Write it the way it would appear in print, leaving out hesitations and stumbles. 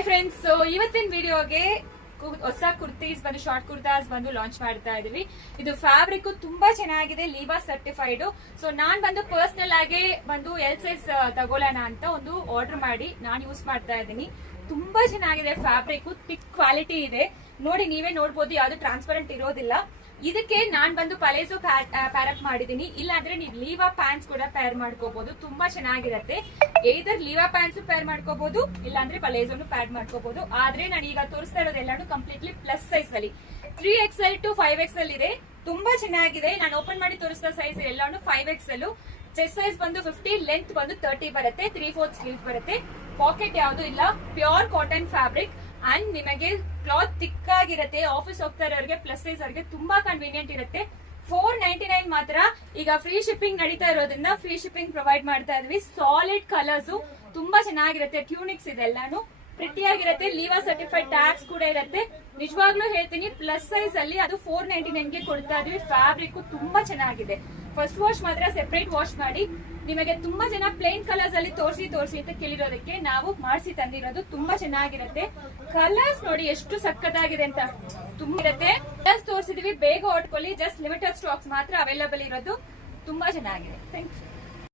Hi friends, so ಇವತ್ತಿನ ವಿಡಿಯೋಗೆ ಹೊಸ ಕುರ್ತೀಸ್ ಬಂದು ಶಾರ್ಟ್ ಕುರ್ತಾಸ್ ಬಂದು ಲಾಂಚ್ ಮಾಡ್ತಾ ಇದೀವಿ. ಇದು ಫ್ಯಾಬ್ರಿಕ್ ತುಂಬಾ ಚೆನ್ನಾಗಿದೆ, ಲೀವಾ ಸರ್ಟಿಫೈಡ್. ಸೊ ನಾನ್ ಬಂದು ಪರ್ಸನಲ್ ಆಗಿ ಬಂದು ಎಲ್ ಸೈಜ್ ತಗೊಳ್ಳೋಣ ಅಂತ ಒಂದು ಆರ್ಡರ್ ಮಾಡಿ ನಾನು ಯೂಸ್ ಮಾಡ್ತಾ ಇದ್ದೀನಿ. ತುಂಬಾ ಚೆನ್ನಾಗಿದೆ ಫ್ಯಾಬ್ರಿಕ್, ಥಿಕ್ ಕ್ವಾಲಿಟಿ ಇದೆ. ನೋಡಿ, ನೀವೇ ನೋಡ್ಬೋದು, ಯಾವ್ದು ಟ್ರಾನ್ಸ್ಪರೆಂಟ್ ಇರೋದಿಲ್ಲ. ಇದಕ್ಕೆ ನಾನ್ ಬಂದು ಪಲೇಸೋ ಪ್ಯಾರಪ್ ಮಾಡಿದೀನಿ. ಇಲ್ಲಾಂದ್ರೆ ನೀವು ಲೀವಾ ಪ್ಯಾಂಟ್ಸ್ ಕೂಡ ಪೇರ್ ಮಾಡ್ಕೋಬಹುದು, ತುಂಬಾ ಚೆನ್ನಾಗಿರತ್ತೆ. ಏದರ್ ಲೀವಾ ಪ್ಯಾಂಟ್ಸ್ ಪೇರ್ ಮಾಡ್ಕೋಬಹುದು, ಇಲ್ಲಾಂದ್ರೆ ಪಲೇಸೋನು ಪ್ಯಾಡ್ ಮಾಡ್ಕೋಬಹುದು. ಆದ್ರೆ ನಾನು ಈಗ ತೋರಿಸ್ತಾ ಇರೋದೆಲ್ಲಾನು ಕಂಪ್ಲೀಟ್ಲಿ ಪ್ಲಸ್ ಸೈಜ್ ಅಲ್ಲಿ 3XL to 5XL ಇದೆ. ತುಂಬಾ ಚೆನ್ನಾಗಿದೆ. ನಾನು ಓಪನ್ ಮಾಡಿ ತೋರಿಸ್ತಾ ಸೈಜ್ ಎಲ್ಲಾನು 5XL. ಚೆಸ್ಟ್ ಸೈಜ್ ಬಂದು 50, ಲೆಂತ್ ಬಂದು 30 ಬರುತ್ತೆ. 3/4 ಸ್ಲೀವ್ಸ್ ಬರುತ್ತೆ. ಪಾಕೆಟ್ ಯಾವುದು ಇಲ್ಲ, ಪ್ಯೂರ್ ಕಾಟನ್ ಫ್ಯಾಬ್ರಿಕ್ ಅಂಡ್ ನಿಮಗೆ ಕ್ಲಾತ್ ಥಿಕ್ ಆಗಿರುತ್ತೆ. ಆಫೀಸ್ ಹೋಗ್ತಾ ಇರೋರಿಗೆ, ಪ್ಲಸ್ ಸೈಜ್ ಅವರಿಗೆ ತುಂಬಾ ಕನ್ವೀನಿಯಂಟ್ ಇರುತ್ತೆ. 499 ಮಾತ್ರ. ಈಗ ಫ್ರೀ ಶಿಪ್ಪಿಂಗ್ ನಡೀತಾ ಇರೋದ್ರಿಂದ ಫ್ರೀ ಶಿಪ್ಪಿಂಗ್ ಪ್ರೊವೈಡ್ ಮಾಡ್ತಾ ಇದ್ವಿ. ಸಾಲಿಡ್ ಕಲರ್ಸ್ ತುಂಬಾ ಚೆನ್ನಾಗಿರುತ್ತೆ. ಟ್ಯೂನಿಕ್ಸ್ ಇದೆಲ್ಲಾನು ಪ್ರಿಟಿ ಆಗಿರುತ್ತೆ. ಲೀವಾ ಸರ್ಟಿಫೈಡ್ ಟ್ಯಾಗ್ಸ್ ಕೂಡ ಇರುತ್ತೆ. ನಿಜವಾಗ್ಲೂ ಹೇಳ್ತೀನಿ, ಪ್ಲಸ್ ಸೈಜ್ ಅಲ್ಲಿ ಅದು 499 ಗೆ ಕೊಡ್ತಾ ಇದೀವಿ. ಫ್ಯಾಬ್ರಿಕ್ ತುಂಬಾ ಚೆನ್ನಾಗಿದೆ. ಫಸ್ಟ್ ವಾಶ್ ಮಾತ್ರ ಸೆಪರೇಟ್ ವಾಶ್ ಮಾಡಿ. ನಿಮಗೆ ತುಂಬಾ ಜನ ಪ್ಲೇನ್ ಕಲರ್ಸ್ ಅಲ್ಲಿ ತೋರಿಸಿ ಅಂತ ಕೇಳಿರೋದಕ್ಕೆ ನಾವು ಮಾಡಿಸಿ ತಂದಿರೋದು. ತುಂಬಾ ಚೆನ್ನಾಗಿರುತ್ತೆ. ಕಲರ್ಸ್ ನೋಡಿ ಎಷ್ಟು ಸಕ್ಕತ್ತಾಗಿದೆ ಅಂತ. ತುಂಬಾ ಇರುತ್ತೆ. ಕಲರ್ಸ್ ತೋರಿಸಿದೀವಿ, ಬೇಗ ಹೊಡ್ಕೊಳ್ಳಿ. ಜಸ್ಟ್ ಲಿಮಿಟೆಡ್ ಸ್ಟಾಕ್ಸ್ ಮಾತ್ರ ಅವೈಲೇಬಲ್ ಇರೋದು. ತುಂಬಾ ಚೆನ್ನಾಗಿದೆ. Thank you.